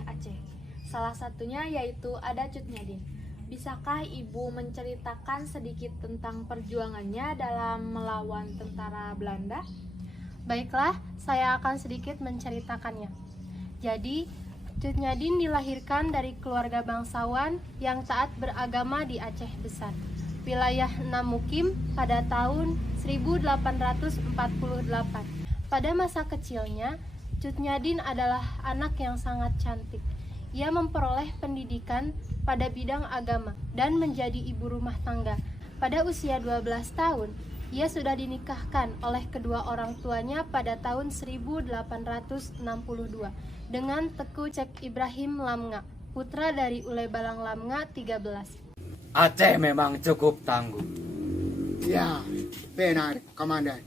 wilayah Aceh. Salah satunya yaitu ada Cut Nyadin. Bisakah Ibu menceritakan sedikit tentang perjuangannya dalam melawan tentara Belanda? Baiklah, saya akan sedikit menceritakannya. Jadi, Cut Nyadin dilahirkan dari keluarga bangsawan yang taat beragama di Aceh Besar, wilayah Namukim pada tahun 1848. Pada masa kecilnya, Cut Nyadin adalah anak yang sangat cantik. Ia memperoleh pendidikan pada bidang agama dan menjadi ibu rumah tangga. Pada usia 12 tahun, ia sudah dinikahkan oleh kedua orang tuanya pada tahun 1862 dengan Teku Cek Ibrahim Lamnga, putra dari Ule Balang Lamnga 13. Aceh memang cukup tangguh. Ya, benar, Komandan.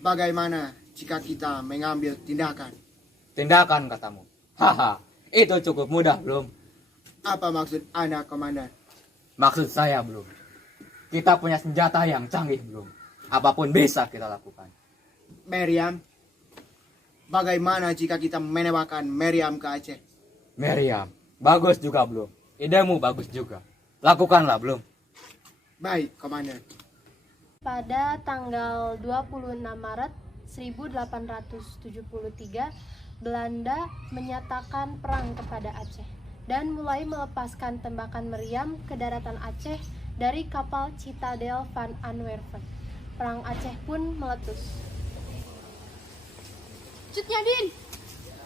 Bagaimana jika kita mengambil tindakan? Tindakan katamu. Haha, itu cukup mudah belum? Apa maksud Anda, Komandan? Maksud saya belum. Kita punya senjata yang canggih belum. Apapun bisa kita lakukan. Meriam, bagaimana jika kita menembakkan Meriam ke Aceh? Meriam, bagus juga belum. Idemu bagus juga. Lakukanlah belum. Baik, Komandan. Pada tanggal 26 Maret 1873, Belanda menyatakan perang kepada Aceh dan mulai melepaskan tembakan meriam ke daratan Aceh dari kapal Citadel van Antwerpen. Perang Aceh pun meletus. Cut Nyadin,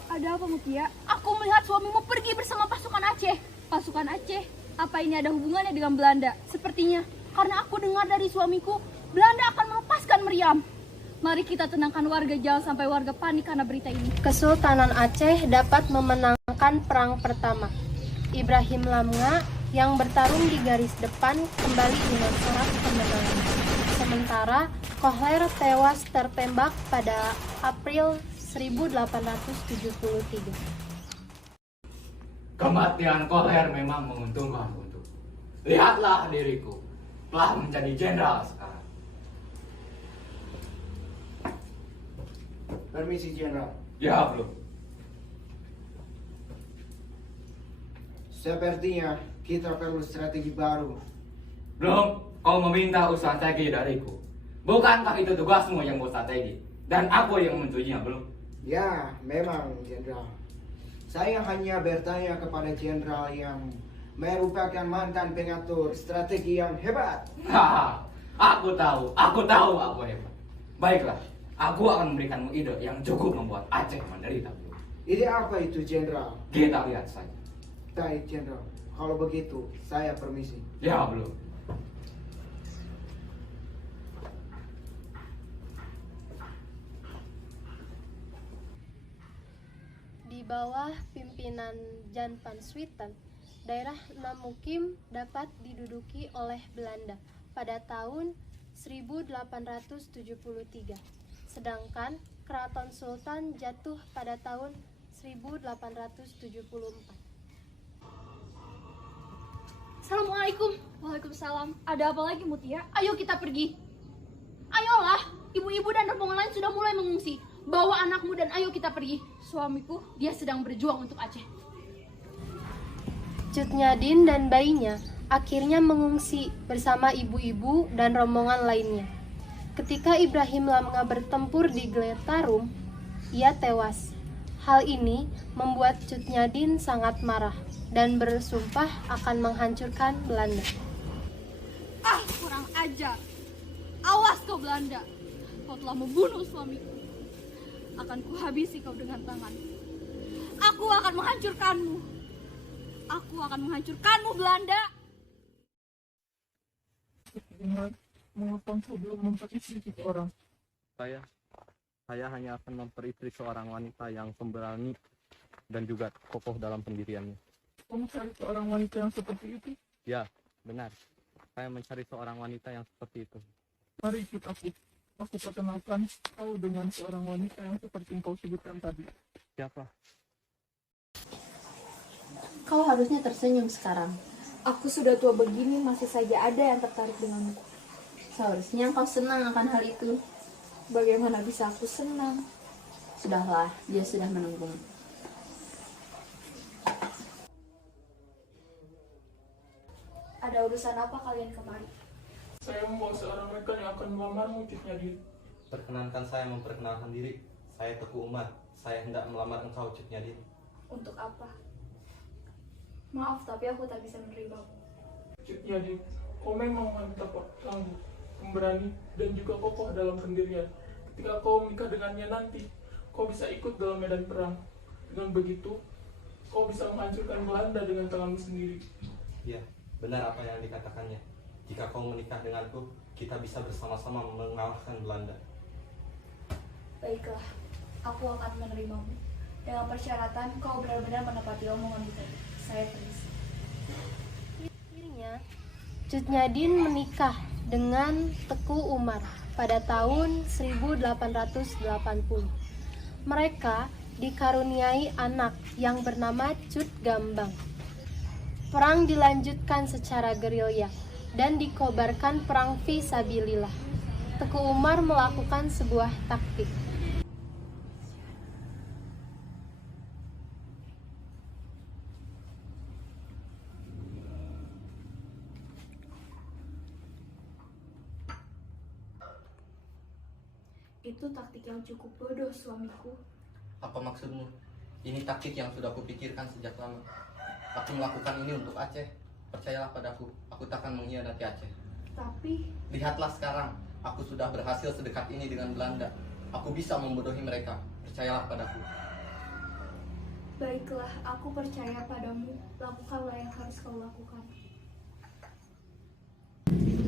ada apa Mutia? Aku melihat suamimu pergi bersama pasukan Aceh. Pasukan Aceh? Apa ini ada hubungannya dengan Belanda? Sepertinya, karena aku dengar dari suamiku, Belanda akan melepaskan meriam. Mari kita tenangkan warga, jangan sampai warga panik karena berita ini. Kesultanan Aceh dapat memenangkan perang pertama. Ibrahim Lamnga yang bertarung di garis depan kembali dengan syarat kemenangan. Sementara Kohler tewas tertembak pada April 1873. Kematian Kohler memang menguntungkan untuk. Lihatlah diriku, telah menjadi jenderal sekarang. Permisi, Jenderal. Ya belum. Sepertinya kita perlu strategi baru. Belum, kau meminta usaha strategi dariku. Bukankah itu tugasmu yang buat strategi? Dan aku yang mencucinya belum? Ya, memang, Jenderal. Saya hanya bertanya kepada Jenderal yang merupakan mantan pengatur strategi yang hebat. Haha, aku tahu aku hebat. Baiklah, aku akan memberikanmu ide yang cukup membuat Aceh menderita. Ide apa itu, Jenderal? Kita lihat saja. Baik, Jenderal. Kalau begitu, saya permisi. Ya belum. Di bawah pimpinan Jan van Swieten, daerah Namukim dapat diduduki oleh Belanda pada tahun 1873. Sedangkan Keraton Sultan jatuh pada tahun 1874. Assalamualaikum. Waalaikumsalam. Ada apa lagi Mutia? Ayo kita pergi. Ayolah, ibu-ibu dan rombongan lain sudah mulai mengungsi. Bawa anakmu dan ayo kita pergi. Suamiku, dia sedang berjuang untuk Aceh. Cut Nyadin dan bayinya akhirnya mengungsi bersama ibu-ibu dan rombongan lainnya. Ketika Ibrahim Lamnga bertempur di Gletarum, ia tewas. Hal ini membuat Cut Nyadin sangat marah dan bersumpah akan menghancurkan Belanda. Ah, kurang ajar. Awas kau Belanda. Kau telah membunuh suamiku. Akan kuhabisi kau dengan tangan. Aku akan menghancurkanmu. Aku akan menghancurkanmu Belanda. Mengapa engkau belum memperistri orang? Saya hanya akan memperistri seorang wanita yang pemberani dan juga kokoh dalam pendiriannya. Kau mencari seorang wanita yang seperti itu? Ya, benar. Saya mencari seorang wanita yang seperti itu. Mari ikut aku. Aku perkenalkan kau dengan seorang wanita yang seperti engkau sebutkan tadi. Siapa? Kau harusnya tersenyum sekarang. Aku sudah tua begini masih saja ada yang tertarik denganku. Seharusnya kau senang akan hal itu. Bagaimana bisa aku senang? Sudahlah, dia sudah menunggu. Ada urusan apa kalian kemari? Saya membawa seorang rekan yang akan melamarmu, Cik Nyadin. Perkenankan saya memperkenalkan diri. Saya Teguh Umar. Saya hendak melamar engkau, Cik Nyadin. Untuk apa? Maaf, tapi aku tak bisa menerimamu. Cik Nyadin, kau memang wanita tangguh, pemberani, dan juga kokoh dalam pendirian. Ketika kau menikah dengannya nanti, kau bisa ikut dalam medan perang. Dengan begitu, kau bisa menghancurkan Belanda dengan tanganmu sendiri. Ya, benar apa yang dikatakannya. Jika kau menikah denganku, kita bisa bersama-sama mengalahkan Belanda. Baiklah, aku akan menerimamu. Dengan persyaratan kau benar-benar menepati omongan kita. Saya permisi. Akhirnya, Cut Nyadin menikah dengan Teguh Umar pada tahun 1880. Mereka dikaruniai anak yang bernama Cut Gambang. Perang dilanjutkan secara gerilya dan dikobarkan perang fisabilillah. Teguh Umar melakukan sebuah taktik. Itu taktik yang cukup bodoh, suamiku. Apa maksudmu? Ini taktik yang sudah kupikirkan sejak lama. Aku melakukan ini untuk Aceh. Percayalah padaku, aku takkan mengkhianati Aceh. Tapi, Lihatlah sekarang, aku sudah berhasil sedekat ini dengan Belanda. Aku bisa membodohi mereka. Percayalah padaku. baiklah, aku percaya padamu. Lakukanlah yang harus kau lakukan.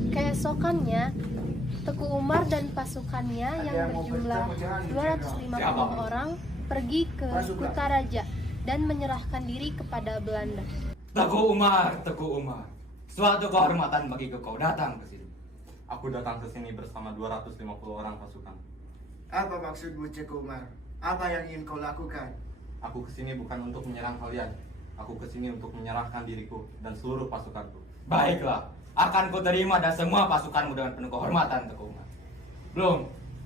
Keesokannya, Teguh Umar dan pasukannya yang berjumlah 250 orang pergi ke Kutaraja dan menyerahkan diri kepada Belanda. Teguh Umar. Suatu kehormatan bagiku kau datang ke sini. Aku datang ke sini bersama 250 orang pasukan. Apa maksudmu, Cik Umar? Apa yang ingin kau lakukan? Aku ke sini bukan untuk menyerang kalian. Aku ke sini untuk menyerahkan diriku dan seluruh pasukanku. Baiklah, akan ku terima dan semua pasukanmu dengan penuh kehormatan, Teguh Umar. Belum,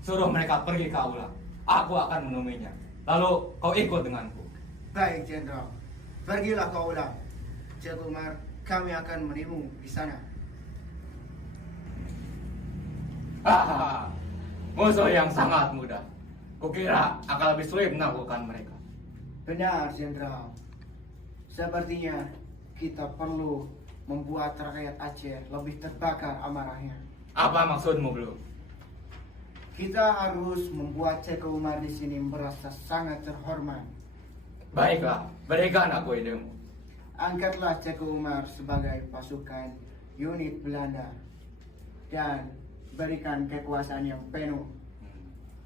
suruh mereka pergi ke aula. Aku akan menemuinya. Lalu kau ikut denganku. Baik, Jenderal. Pergilah kau ulang. Cik Umar, kami akan menimu di sana. Hahaha, musuh yang sangat mudah. Kukira akan lebih sulit menaklukkan mereka. Benar, Jenderal. Sepertinya kita perlu membuat rakyat Aceh lebih terbakar amarahnya. Apa maksudmu, belum? Kita harus membuat Cik Umar di sini merasa sangat terhormat. Baiklah, berikan aku idemu. Angkatlah Cik Umar sebagai pasukan unit Belanda dan berikan kekuasaan yang penuh.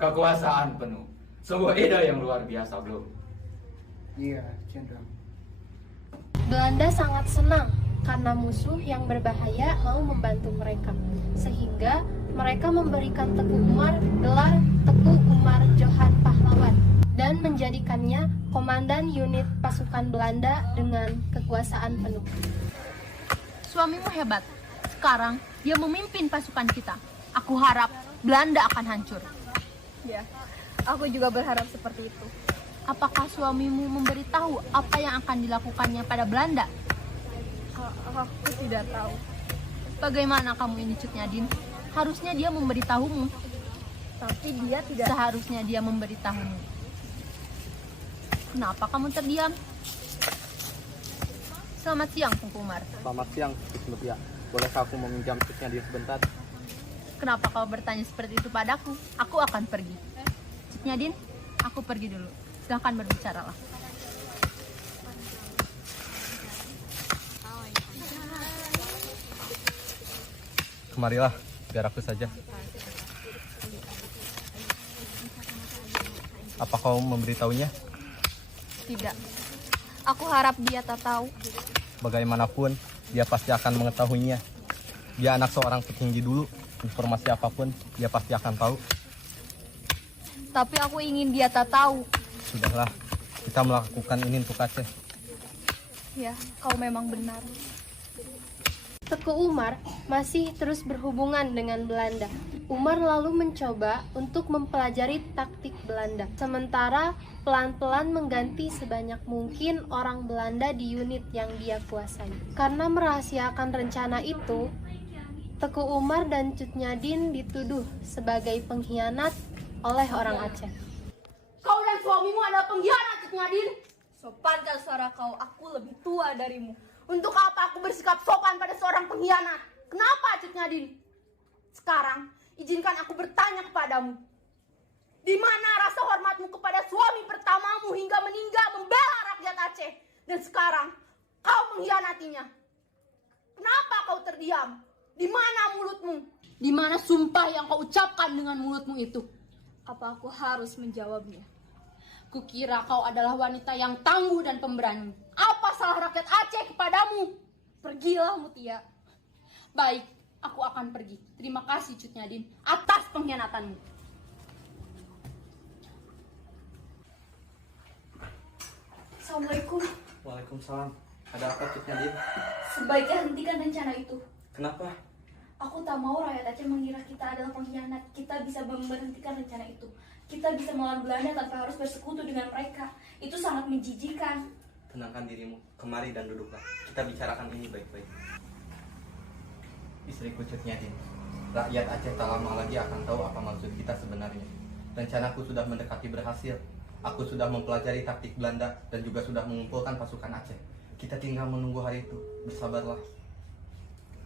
Kekuasaan penuh. Sungguh ide yang luar biasa, belum? Iya, Jenderal. Belanda sangat senang karena musuh yang berbahaya mau membantu mereka, sehingga mereka memberikan Teguh Umar gelar Teguh Umar Johan Pahlawan dan menjadikannya komandan unit pasukan Belanda dengan kekuasaan penuh. Suamimu hebat. Sekarang dia memimpin pasukan kita. Aku harap Belanda akan hancur. Ya, aku juga berharap seperti itu. Apakah suamimu memberitahu apa yang akan dilakukannya pada Belanda? Aku tidak tahu. Bagaimana kamu ini, Cut Nyadin? Harusnya dia memberitahumu. Tapi dia tidak. Seharusnya dia memberitahumu. Kenapa kamu terdiam? Selamat siang, Tengku Umar. Selamat siang, Wismutia. Bolehkah aku meminjam Cik Nyadin sebentar? Kenapa kau bertanya seperti itu padaku? Aku akan pergi. Cik Nyadin, aku pergi dulu. Silahkan berbicaralah. Kemarilah, biar aku saja. Apa kau memberitahunya? Tidak. Aku harap dia tak tahu. Bagaimanapun, dia pasti akan mengetahuinya. Dia anak seorang petinggi dulu. Informasi apapun, dia pasti akan tahu. Tapi aku ingin dia tak tahu. Sudahlah, kita melakukan ini untuk Aceh. Ya, kau memang benar. Teguh Umar masih terus berhubungan dengan Belanda. Umar lalu mencoba untuk mempelajari taktik Belanda, sementara pelan-pelan mengganti sebanyak mungkin orang Belanda di unit yang dia kuasai. Karena merahasiakan rencana itu, Teku Umar dan Cut Nyadin dituduh sebagai pengkhianat oleh orang Aceh. Kau dan suamimu adalah pengkhianat, Cut Nyadin. Sopankan suara kau, aku lebih tua darimu. Untuk apa aku bersikap sopan pada seorang pengkhianat? Kenapa, Cut Nyadin? Sekarang, izinkan aku bertanya kepadamu. Di mana rasa hormatmu kepada suami pertamamu hingga meninggal membela rakyat Aceh? Dan sekarang, kau mengkhianatinya. Kenapa kau terdiam? Di mana mulutmu? Di mana sumpah yang kau ucapkan dengan mulutmu itu? Apa aku harus menjawabnya? Kukira kau adalah wanita yang tangguh dan pemberani. Apa salah rakyat Aceh kepadamu? Pergilah, Mutia. Baik, aku akan pergi. Terima kasih, Cut Nyadin, atas pengkhianatanmu. Assalamualaikum. Waalaikumsalam. Ada apa, Cut Nyadin? Sebaiknya hentikan rencana itu. Kenapa? Aku tak mau rakyat Aceh mengira kita adalah pengkhianat. Kita bisa memberhentikan rencana itu. Kita bisa melawan Belanda tanpa harus bersekutu dengan mereka. Itu sangat menjijikan. Tenangkan dirimu. Kemari dan duduklah. Kita bicarakan ini baik-baik. Istriku Cut Nyadin, rakyat Aceh tak lama lagi akan tahu apa maksud kita sebenarnya. Rencanaku sudah mendekati berhasil. Aku sudah mempelajari taktik Belanda dan juga sudah mengumpulkan pasukan Aceh. Kita tinggal menunggu hari itu. Bersabarlah.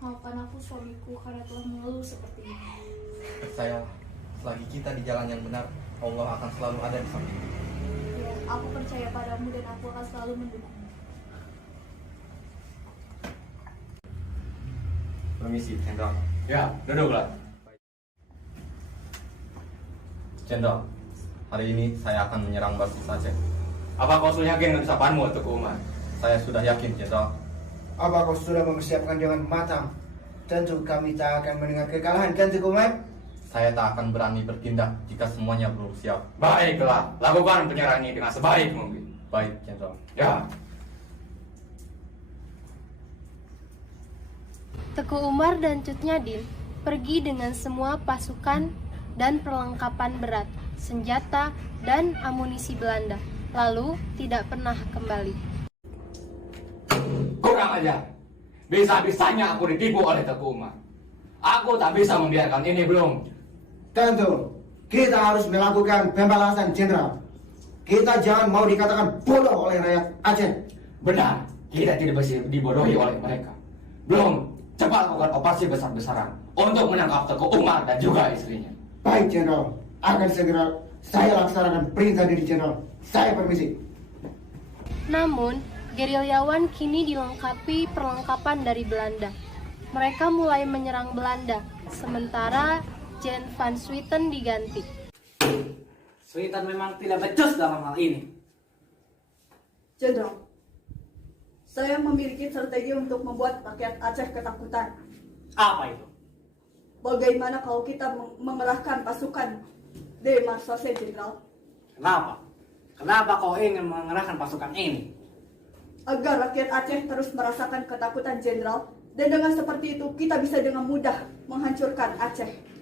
Maafkan aku suamiku karena telah mengeluh seperti ini. Percayalah, selagi kita di jalan yang benar, Allah akan selalu ada di samping kita. Ya, aku percaya padamu dan aku akan selalu mendukungmu. Permisi, Jenderal. Ya, duduklah. Jenderal, hari ini saya akan menyerang basis Aceh. Apa kau sudah yakin dengan ucapanmu, Teku Umar? Saya sudah yakin, Jenderal. Apa kau sudah mempersiapkan dengan matang? Tentu kami tak akan mendengar kekalahan, kan Teku Umar? Saya tak akan berani bertindak jika semuanya belum siap. Baiklah, lakukan penyerangan ini dengan sebaik mungkin. Baik, Jenderal. Ya. Teku Umar dan Cut Nyadin pergi dengan semua pasukan dan perlengkapan berat, senjata, dan amunisi Belanda, lalu tidak pernah kembali. Kurang aja. Bisa-bisanya aku ditipu oleh Teku Umar. Aku tak bisa membiarkan ini, belum. Tentu, kita harus melakukan pembalasan, Jenderal. Kita jangan mau dikatakan bodoh oleh rakyat Aceh. Benar, kita tidak bisa dibodohi oleh mereka. Belum, cepat lakukan operasi besar-besaran untuk menangkap Teku Umar dan juga istrinya. Baik, Jenderal. Akan segera saya laksanakan perintah diri Jenderal. Saya permisi. Namun, gerilyawan kini dilengkapi perlengkapan dari Belanda. Mereka mulai menyerang Belanda, sementara Jan van Swieten diganti. Swieten memang tidak becus dalam hal ini. Jenderal, saya memiliki strategi untuk membuat rakyat Aceh ketakutan. Apa itu? Bagaimana kalau kita mengerahkan pasukan de Marsose, Jenderal? Kenapa? Kenapa kau ingin mengerahkan pasukan ini? Agar rakyat Aceh terus merasakan ketakutan, Jenderal. Dan dengan seperti itu, kita bisa dengan mudah menghancurkan Aceh.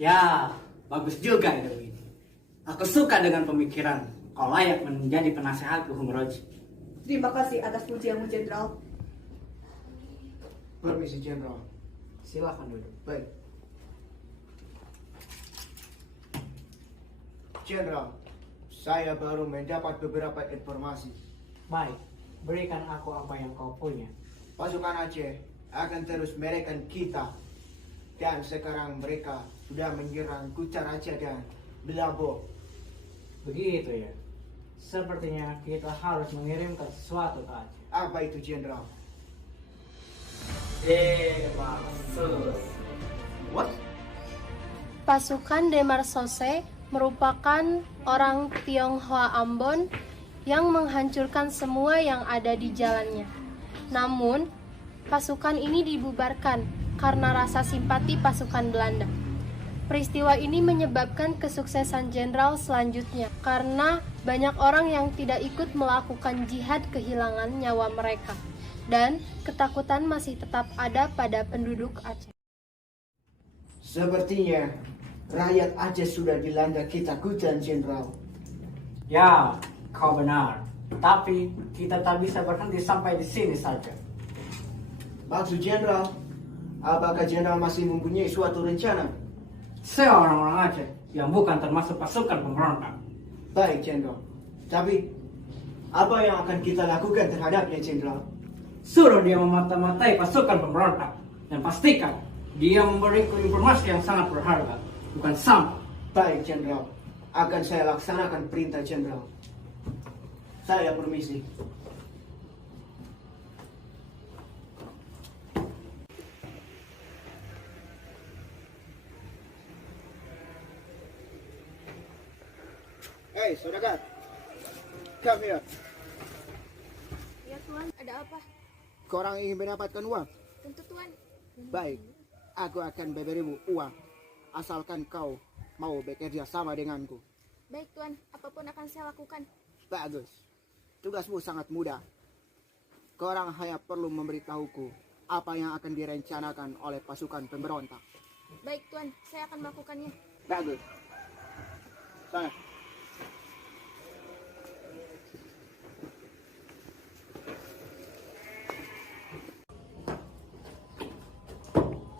Ya, bagus juga ide ini. Aku suka dengan pemikiran. Kau layak menjadi penasehatku, Humroj. Terima kasih atas pujianmu, Jenderal. Permisi, Jenderal. Silakan duduk. Baik. Jenderal, saya baru mendapat beberapa informasi. Baik, berikan aku apa yang kau punya. Pasukan Aceh akan terus menekan kita. Dan sekarang mereka sudah menyerang Kucar Aceh dan Belabo. Begitu ya. Sepertinya kita harus mengirimkan sesuatu ke Aceh. Apa itu, Jenderal? Maksud. What? Pasukan de Marsose merupakan orang Tionghoa Ambon yang menghancurkan semua yang ada di jalannya. Namun, pasukan ini dibubarkan karena rasa simpati pasukan Belanda. Peristiwa ini menyebabkan kesuksesan jenderal selanjutnya karena banyak orang yang tidak ikut melakukan jihad kehilangan nyawa mereka dan ketakutan masih tetap ada pada penduduk Aceh. Sepertinya rakyat Aceh sudah dilanda ketakutan, Jenderal. Ya, kau benar. Tapi kita tak bisa berhenti sampai di sini saja. Maksud Jenderal, apakah Jenderal masih mempunyai suatu rencana? Seorang-orang Aceh yang bukan termasuk pasukan pemberontak. Baik, Jenderal. Tapi, apa yang akan kita lakukan terhadapnya, Jenderal? Suruh dia memata-matai pasukan pemberontak. Dan pastikan dia memberiku informasi yang sangat berharga. Bukan sampah. Baik, Jenderal. Akan saya laksanakan perintah Jenderal. Saya permisi. Hey, Saudagar. Come here. Ya Tuan, ada apa? Korang ingin mendapatkan uang? Tentu Tuan. Baik, aku akan memberimu uang. Asalkan kau mau bekerja sama denganku. Baik Tuan, apapun akan saya lakukan. Bagus. Tugasmu sangat mudah. Korang hanya perlu memberitahuku apa yang akan direncanakan oleh pasukan pemberontak. Baik Tuan, saya akan melakukannya. Bagus. Sana.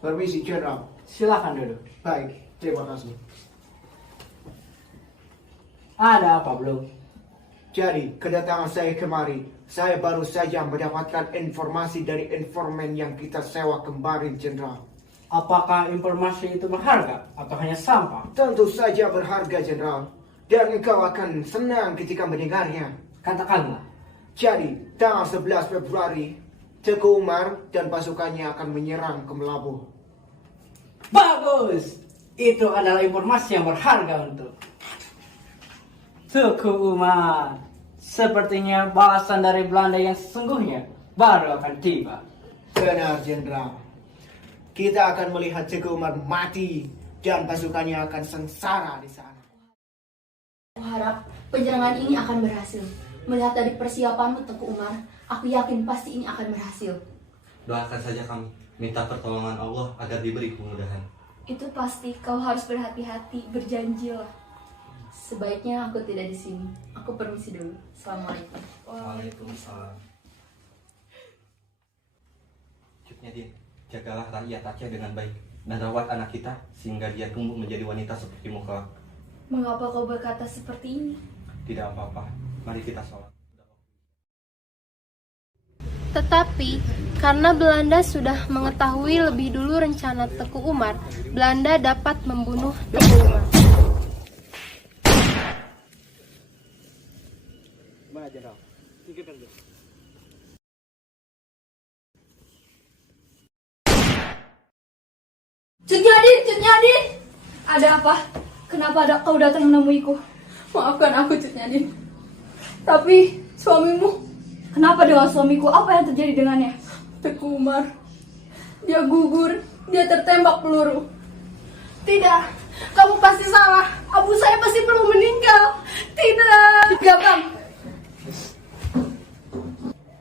Permisi, Jenderal. Silakan duduk. Baik, terima kasih. Ada apa, Blue? Jadi, kedatangan saya kemari, saya baru saja mendapatkan informasi dari informan yang kita sewa kemarin, Jenderal. Apakah informasi itu berharga atau hanya sampah? Tentu saja berharga, Jenderal. Dan engkau akan senang ketika mendengarnya. Katakanlah. Jadi, tanggal 11 Februari, Teguh Umar dan pasukannya akan menyerang ke Melabuh. Bagus! Itu adalah informasi yang berharga untuk Teguh Umar. Sepertinya balasan dari Belanda yang sesungguhnya baru akan tiba. Benar, Jenderal. Kita akan melihat Teguh Umar mati dan pasukannya akan sengsara di sana. Aku harap penyerangan ini akan berhasil. Melihat dari persiapanmu, Teguh Umar, aku yakin pasti ini akan berhasil. Doakan saja kami, minta pertolongan Allah agar diberi kemudahan. Itu pasti, kau harus berhati-hati, berjanjilah. Sebaiknya aku tidak di sini. Aku permisi dulu. Assalamualaikum. Waalaikumsalam. Cutnya Din, jagalah rakyat Aceh dengan baik dan rawat anak kita sehingga dia tumbuh menjadi wanita sepertimu kelak. Mengapa kau berkata seperti ini? Tidak apa-apa, mari kita sholat. Tetapi, karena Belanda sudah mengetahui lebih dulu rencana Teguh Umar, Belanda dapat membunuh Teguh Umar. Gimana, Jenderal? Singkirkan dia. Cut Nyadin! Ada apa? Kenapa kau datang menemuiku? Maafkan aku, Cut Nyadin. Tapi suamimu, kenapa dengan suamiku? Apa yang terjadi dengannya? Teguh Umar, dia gugur, dia tertembak peluru. Tidak, kamu pasti salah. Abu saya pasti belum meninggal. Tidak. Diam.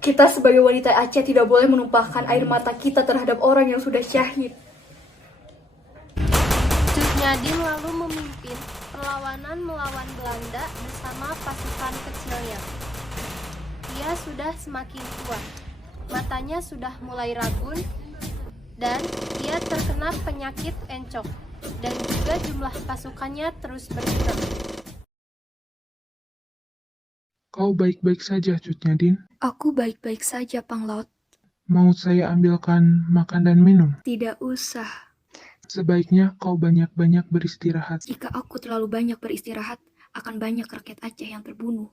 Kita sebagai wanita Aceh tidak boleh menumpahkan air mata kita terhadap orang yang sudah syahid. Cut Nyadin lalu memimpin perlawanan melawan Belanda bersama pasukan kecilnya. Ia sudah semakin tua, matanya sudah mulai rabun, dan ia terkena penyakit encok, dan juga jumlah pasukannya terus berkurang. Kau baik-baik saja, Cut Nyadin. Aku baik-baik saja, Panglaut. Mau saya ambilkan makan dan minum? Tidak usah. Sebaiknya kau banyak-banyak beristirahat. Jika aku terlalu banyak beristirahat, akan banyak rakyat Aceh yang terbunuh.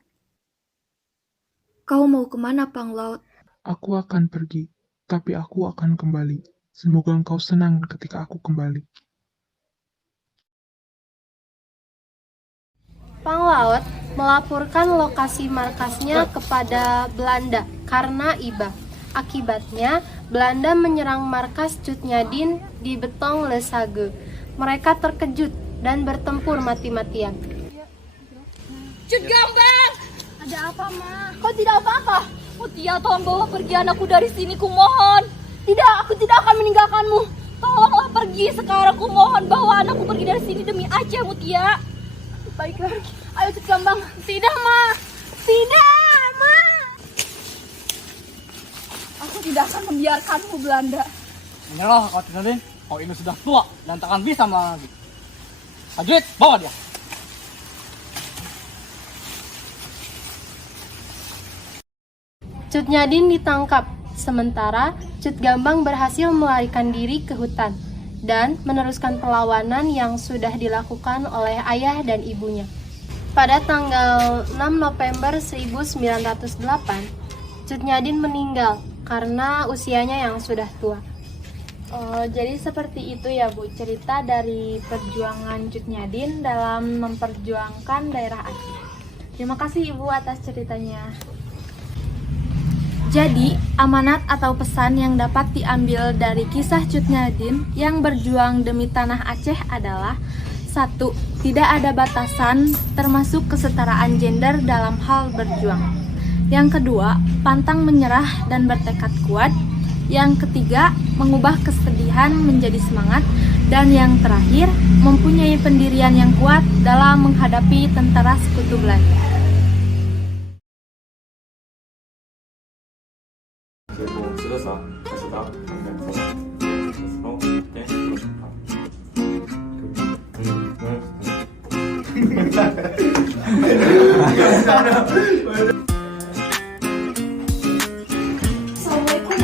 Kau mau kemana, Panglaut? Aku akan pergi, tapi aku akan kembali. Semoga engkau senang ketika aku kembali. Panglaut melaporkan lokasi markasnya kepada Belanda karena iba. Akibatnya, Belanda menyerang markas Cut Nyadin di Betong Lesage. Mereka terkejut dan bertempur mati-matian. Cut Gambang! Ada apa, Ma? Kau tidak apa-apa? Mutia, tolong bawa pergi anakku dari sini, kumohon. Tidak, aku tidak akan meninggalkanmu. Tolonglah, pergi sekarang. Aku mohon bawa anakku pergi dari sini demi Aceh, Mutia. Baiklah, ayo Cut Gambang. Tidak, Ma. Tidak, Ma. Aku tidak akan membiarkanmu, Belanda. Menyerah kau Cenadin, kau ini sudah tua dan takkan bisa melawan lagi. Prajurit, bawa dia. Cut Nyadin ditangkap, sementara Cut Gambang berhasil melarikan diri ke hutan dan meneruskan perlawanan yang sudah dilakukan oleh ayah dan ibunya. Pada tanggal 6 November 1908, Cut Nyadin meninggal karena usianya yang sudah tua. Oh, jadi seperti itu ya Bu, cerita dari perjuangan Cut Nyadin dalam memperjuangkan daerah Aceh. Terima kasih Ibu atas ceritanya. Jadi, amanat atau pesan yang dapat diambil dari kisah Cut Nyadin yang berjuang demi tanah Aceh adalah 1. Tidak ada batasan termasuk kesetaraan gender dalam hal berjuang. Yang kedua, pantang menyerah dan bertekad kuat. Yang ketiga, mengubah kesedihan menjadi semangat. Dan yang terakhir, mempunyai pendirian yang kuat dalam menghadapi tentara sekutu Belanda. Assalamualaikum.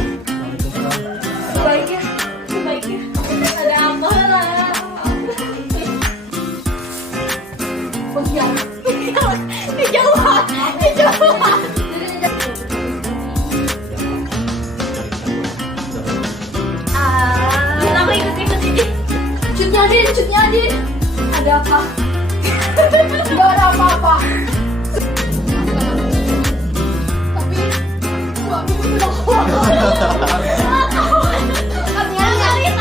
Sebaiknya ada apa lah? Oh iya, kejauhan. Kenapa ikut-ikut ini? Cut Nyadin, ada apa? Gak ada apa-apa. Tapi suamiku sudah tarik. Cut Nyadin.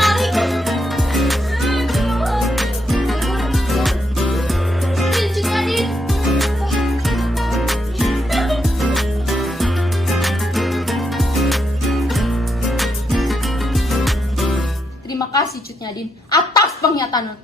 Terima kasih Cut Nyadin atas pernyataan